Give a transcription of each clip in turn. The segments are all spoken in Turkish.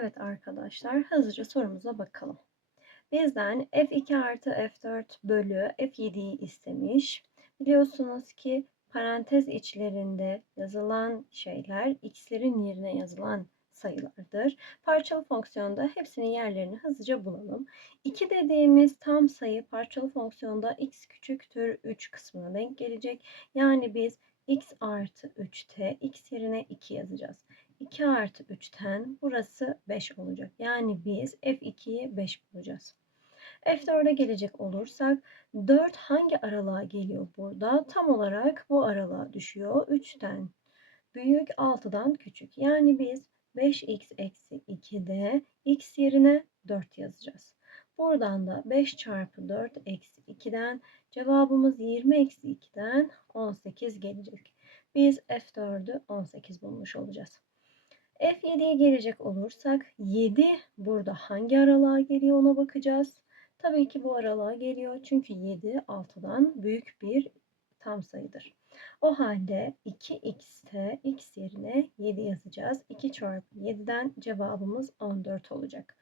Evet arkadaşlar hızlıca sorumuza bakalım. Bizden f2 artı f4 bölü f7'yi istemiş. Biliyorsunuz ki parantez içlerinde yazılan şeyler x'lerin yerine yazılan sayılardır. Parçalı fonksiyonda hepsinin yerlerini hızlıca bulalım. 2 dediğimiz tam sayı parçalı fonksiyonda x küçüktür 3 kısmına denk gelecek. Yani biz x artı 3'te x yerine 2 yazacağız. 2 artı 3'ten burası 5 olacak. Yani biz f2'yi 5 bulacağız. F4'e gelecek olursak 4 hangi aralığa geliyor burada? Tam olarak bu aralığa düşüyor. 3'ten büyük 6'dan küçük. Yani biz 5x eksi 2'de x yerine 4 yazacağız. Buradan da 5 çarpı 4 eksi 2'den cevabımız 20 eksi 2'den 18 gelecek. Biz F4'ü 18 bulmuş olacağız. F7'ye gelecek olursak 7 burada hangi aralığa geliyor ona bakacağız. Tabii ki bu aralığa geliyor çünkü 7 6'dan büyük bir tam sayıdır. O halde 2x'te x yerine 7 yazacağız. 2 çarpı 7'den cevabımız 14 olacak.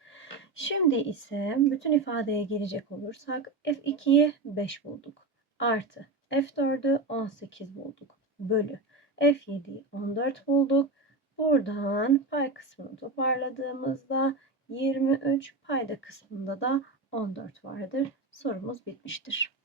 Şimdi ise bütün ifadeye gelecek olursak f2'yi 5 bulduk. Artı f4'ü 18 bulduk. Bölü f7'yi 14 bulduk. Buradan pay kısmını toparladığımızda 23 payda kısmında da 14 vardır. Sorumuz bitmiştir.